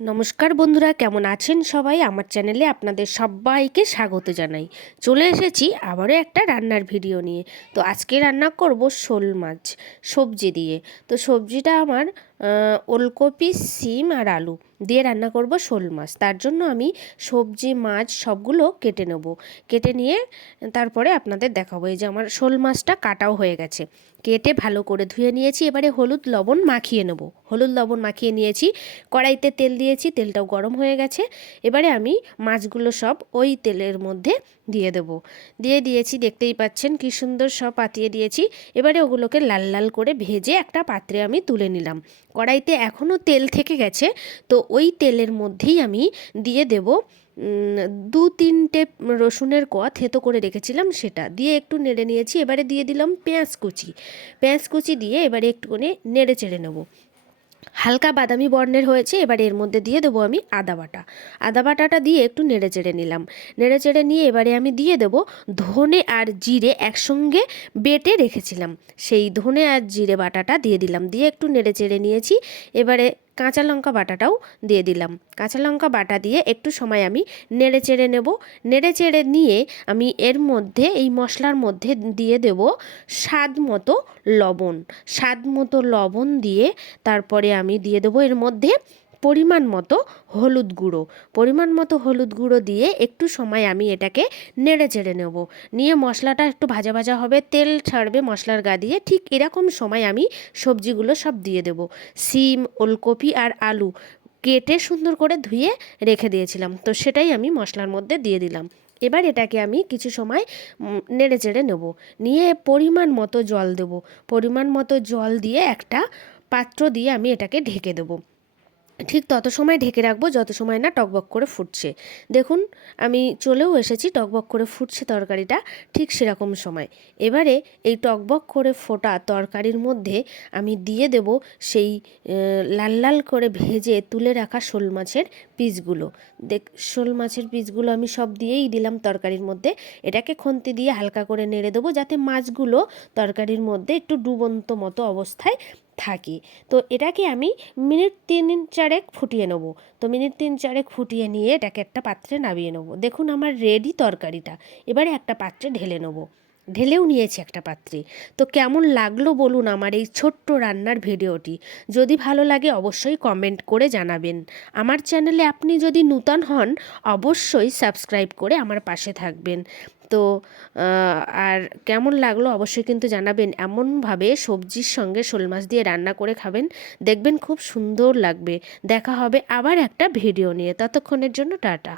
নমস্কার বন্ধুরা, কেমন আছেন সবাই? আমার চ্যানেলে আপনাদের সবাইকে স্বাগত জানাই। চলে এসেছি আবারও একটা রান্নার ভিডিও নিয়ে। তো আজকে রান্না করব শোল মাছ সবজি দিয়ে। তো সবজিটা আমার ওলকপি, সিম আর আলু দিয়ে রান্না করব শোল মাছ। তার জন্য আমি সবজি মাছ সবগুলো কেটে নেব। কেটে নিয়ে তারপরে আপনাদের দেখাবো। এই যে আমার শোল মাছটা কাটাও হয়ে গেছে, কেটে ভালো করে ধুয়ে নিয়েছি। এবারে হলুদ লবণ মাখিয়ে নেব। হলুদ লবণ মাখিয়ে নিয়েছি, কড়াইতে তেল দিয়েছি, তেলটাও গরম হয়ে গেছে। এবারে আমি মাছগুলো সব ওই তেলের মধ্যে দিয়ে দেবো। দিয়েছি, দেখতেই পাচ্ছেন কি সুন্দর সব পাতিয়ে দিয়েছি। এবারে ওগুলোকে লাল লাল করে ভেজে একটা পাত্রে আমি তুলে নিলাম। কড়াইতে এখনও তেল থেকে গেছে, তো ওই তেলের মধ্যেই আমি দিয়ে দেব 2-3টে রসুনের কোয়া থেতো করে রেখেছিলাম, সেটা দিয়ে একটু নেড়ে নিয়েছি। এবারে দিয়ে দিলাম পেঁয়াজ কুচি দিয়ে এবারে একটুখানি নেড়ে চেড়ে নেবো। হালকা বাদামি বর্ণের হয়েছে। এবার এর মধ্যে দিয়ে দেবো আমি আদা বাটাটা দিয়ে একটু নেড়ে চেড়ে নিলাম। নেড়ে চেড়ে নিয়ে এবারে আমি দিয়ে দেবো ধনে আর জিরে একসঙ্গে বেটে রেখেছিলাম, সেই ধনে আর জিরে বাটাটা দিয়ে দিলাম। দিয়ে একটু নেড়ে চেড়ে নিয়েছি। এবারে কাঁচা লঙ্কা বাটাটাও দিয়ে দিলাম। কাঁচা লঙ্কা বাটা দিয়ে একটু সময় আমি নেড়ে চেড়ে নেব। নেড়ে চেড়ে নিয়ে আমি এর মধ্যে, এই মশলার মধ্যে দিয়ে দেব স্বাদ মতো লবণ দিয়ে তারপরে আমি দিয়ে দেবো এর মধ্যে পরিমাণ মতো হলুদ গুঁড়ো দিয়ে একটু সময় আমি এটাকে নেড়ে চেড়ে নেব। নিয়ে মশলাটা একটু ভাজা ভাজা হবে, তেল ছাড়বে মশলার গা দিয়ে, ঠিক এরকম সময় আমি সবজিগুলো সব দিয়ে দেব। সিম, ওলকপি আর আলু কেটে সুন্দর করে ধুয়ে রেখে দিয়েছিলাম, তো সেটাই আমি মশলার মধ্যে দিয়ে দিলাম। এবার এটাকে আমি কিছু সময় নেড়ে চেড়ে নেব। নিয়ে পরিমাণ মতো জল দেব। পরিমাণ মতো জল দিয়ে একটা পাত্র দিয়ে আমি এটাকে ঢেকে দেবো। ঠিক তত সময় ঢেকে রাখবো যত সময় না টকবক করে ফুটছে। দেখুন আমি চলেও এসেছি, টকবক করে ফুটছে তরকারিটা, ঠিক সেরকম সময়। এবারে এই টকবক করে ফোটা তরকারির মধ্যে আমি দিয়ে দেব সেই লাল লাল করে ভেজে তুলে রাখা শোল মাছের পিসগুলো। শোল মাছের পিসগুলো আমি সব দিয়েই দিলাম তরকারির মধ্যে। এটাকে খুন্তি দিয়ে হালকা করে নেড়ে দেবো যাতে মাছগুলো তরকারির মধ্যে একটু ডুবন্ত মতো অবস্থায় থাকে। তো এটাকে আমি মিনিট 3-4 ফুটিয়ে নেব। তো মিনিট 3-4 ফুটিয়ে নিয়ে এটাকে একটা পাত্রে নামিয়ে নেব। দেখুন আমার রেডি তরকারিটা। এবারে একটা পাত্রে ঢেলেও নিয়েছি একটা পাত্রে। তো কেমন লাগলো বলুন আমার এই ছোট্ট রান্নার ভিডিওটি? যদি ভালো লাগে অবশ্যই কমেন্ট করে জানাবেন। আমার চ্যানেলে আপনি যদি নূতন হন অবশ্যই সাবস্ক্রাইব করে আমার পাশে থাকবেন। তো আর কেমন লাগলো অবশ্যই কিন্তু জানাবেন। এমনভাবে সবজির সঙ্গে শোল মাছ দিয়ে রান্না করে খাবেন, দেখবেন খুব সুন্দর লাগবে। দেখা হবে আবার একটা ভিডিও নিয়ে, ততক্ষণের জন্য টাটা।